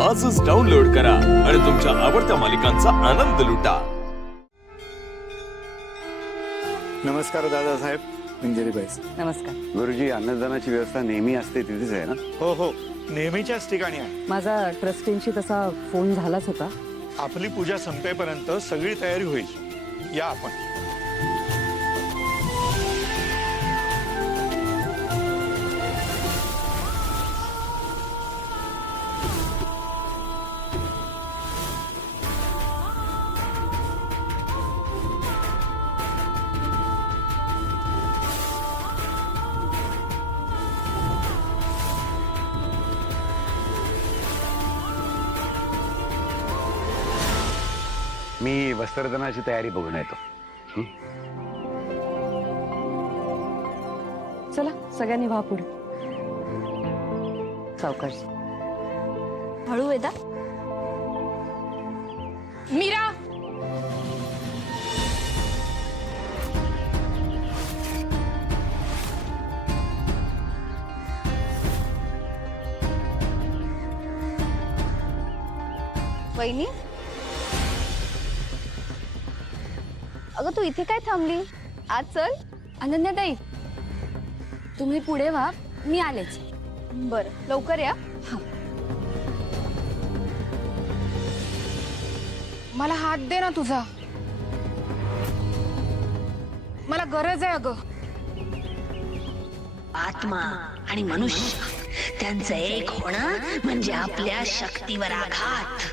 आजच डाउनलोड करा आणि तुमच्या आवडत्या मालिकांचा आनंद लुटा। नमस्कार दादासाहेब, मंजिरीबाई। नमस्कार। गुरुजी, अन्नदानाची व्यवस्था नेहमी असते तिथेच आहे ना? हो हो, नेहमीच्याच ठिकाणी आहे। माझा ट्रस्टींशी तसा फोन झालाच होता। आपली पूजा संपेपर्यंत सगळी तयारी होईल। या आपण। मी वस्त्रदानाची तयारी बघून येतो। चला सगळ्यांनी व्हा पुढे। सावकाश। हळू वेदा। मीरा, वहिनी, अगं तू इथे काय थांबली? आज चल। अनन्याताई, तुम्ही पुढे व्हा, मी आलेच। बरं, लवकर या। मला हात दे ना तुझा, मला गरज आहे अगं। आत्मा आणि मनुष्य त्यांचं एक होणं म्हणजे आपल्या शक्तीवर आघात।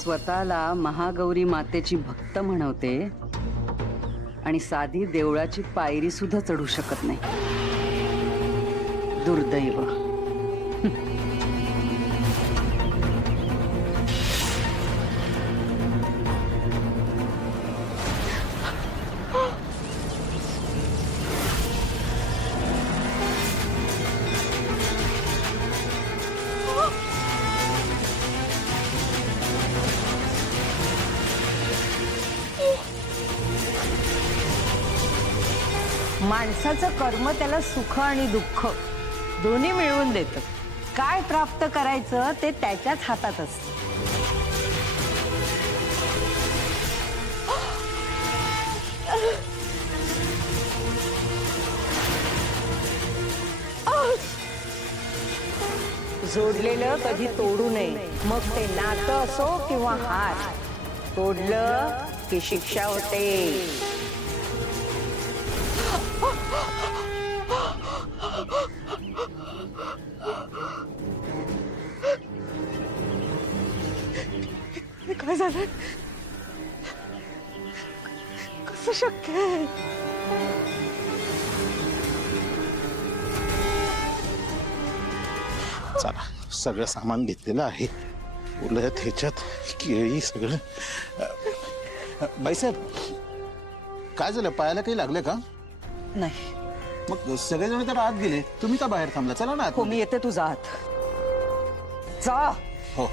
स्वतःला महागौरी मातेची भक्त म्हणवते आणि साधी देवळाची पायरी सुद्धा चढू शकत नाही। दुर्दैव। माणसाचं कर्म त्याला सुख आणि दुःख दोन्ही मिळवून देतं। काय प्राप्त करायचं ते त्याच्याच हातात असतं। जोडलेलं कधी तोडू नये, मग ते नातं असो किंवा हार। तोडलं की शिक्षा होते। काय झालं? कसं शक्य आहे? चला, सगळं सामान घेतलेलं आहे। उलट ह्याच्यात केळी सगळं। बाईसाहेब, काय झालं? पायाला काही लागले का? नाही। मग सगळेजण तर आत गेले, तुम्ही का बाहेर थांबला? चला ना। हो, मी येते, तुझा आत जा। हो।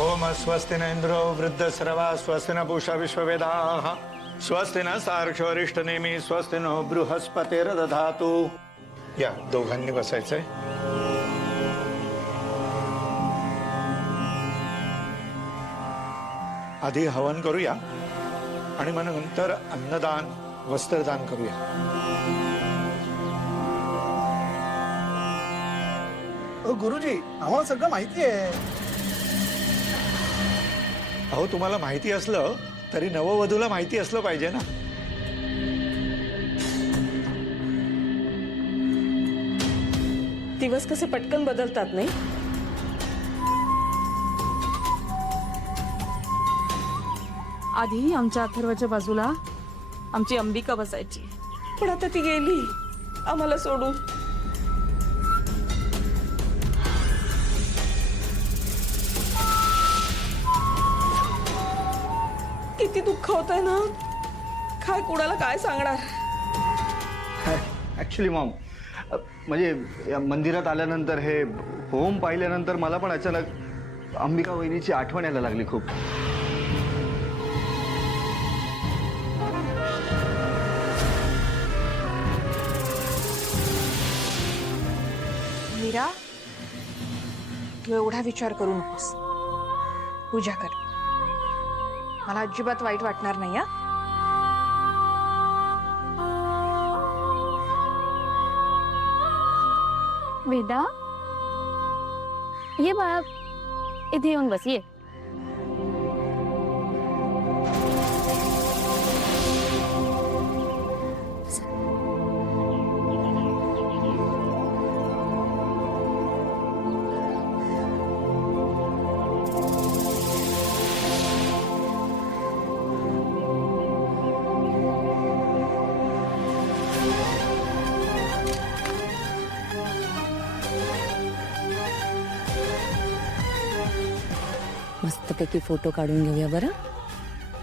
ओम स्वस्ति न इंद्रो वृद्धश्रवा स्वस्ति न पूषा विश्ववेदाः स्वस्ति न सार्क्षवरिष्ठ नेमी स्वस्ति नो बृहस्पतिर्दधातु. या दोघांनी बसायचंय. आधी हवन करूया आणि मग नंतर अन्नदान वस्त्रदान करूया. गुरुजी आम्हाला सगळं माहिती आहे. अहो तुम्हाला माहिती असलं तरी नववधूला माहिती असलं पाहिजे ना. दिवस कसे पटकन बदलतात नाही. आधी आमच्या अथर्वाच्या बाजूला आमची अंबिका बसायची, पण आता ती गेली आम्हाला सोडून. किती दुःख होतंय ना. काय कुणाला काय सांगणार. ॲक्च्युली मॉम, म्हणजे या मंदिरात आल्यानंतर हे होम पाहिल्यानंतर मला पण अचानक अंबिका वहिनीची आठवण यायला लागली खूप. मीरा, तू एवढा विचार करू नकोस. पूजा कर. मला अजिबात वाईट वाटणार नाही. हा, वेदा, ये बाळा, इथे येऊन बस. ये. मस्तपैकी फोटो काढून घेऊया बरं.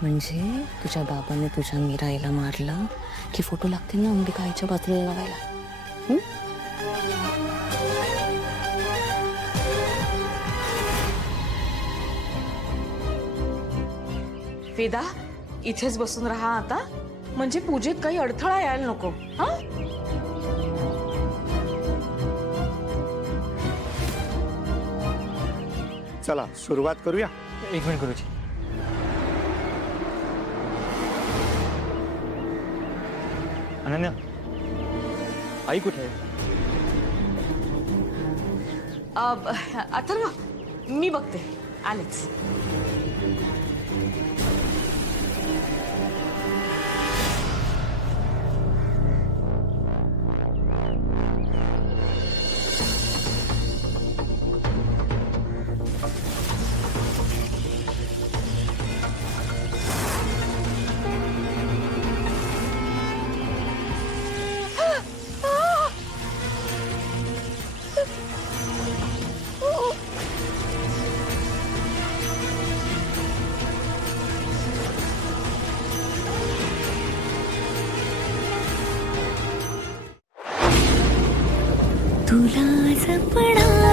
म्हणजे तुझ्या बाबाने तुझ्या मीराईला मारलं की फोटो लागतील ना अंबिका आईच्या बाजूला लावायला. वेदा, इथेच बसून राहा आता, म्हणजे पूजेत काही अडथळा यायला नको. हा, चला सुरुवात करूया. एक मिनिट गुरुजी. अनन्या, आई कुठे आहे? अथर्व, मी बघते. आलेच. तुला जपणार